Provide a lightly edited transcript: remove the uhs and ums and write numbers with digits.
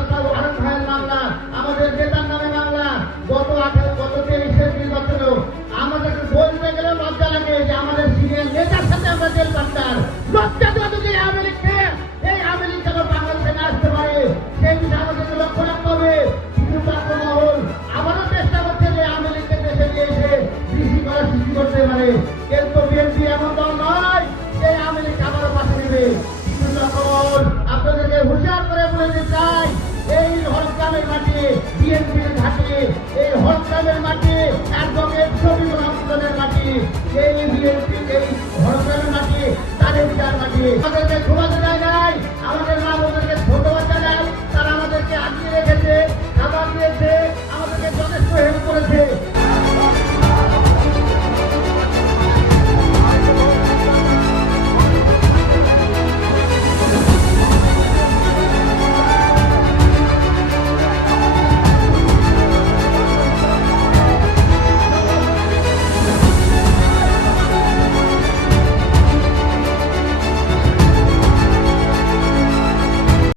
আরেক ভাইয়ের মামলা, আমাদের নেতার নামে মামলা, গত 23-এর নির্বাচনেও আমাদেরকে বলতে গেলে লজ্জা লাগে যে আমাদের সিনিয়র নেতার সাথে আমরা জেল পাট্টার লজ্জা যতদিন আওয়ামী লীগকে এই আওয়ামী লীগ যেন বাংলাদেশে না আসতে পারে সেই বিষয়ে আমাদেরকে লক্ষ্য রাখতে হবে। কিন্তু মহল আবারও চেষ্টা করছে যে আওয়ামী লীগকে দেশে নিয়ে এসে কৃষি করার সৃষ্টি করতে পারে, কিন্তু বিএনপি এমন দল নয় যে আওয়ামী লীগ আবারও পাশে নেবে। কিন্তু তখন আপনাদেরকে হুঁশিয়ার করে বলে দিতে চাই, এই হরগ্রামের মাটি বিএনপির ঘাটে, এই হরগ্রামের মাটি অ্যাডভোকেট শফিকুল আহমেদের মাটি, এই বিএনপি এই হরগ্রামের মাটি তাদের মাটি।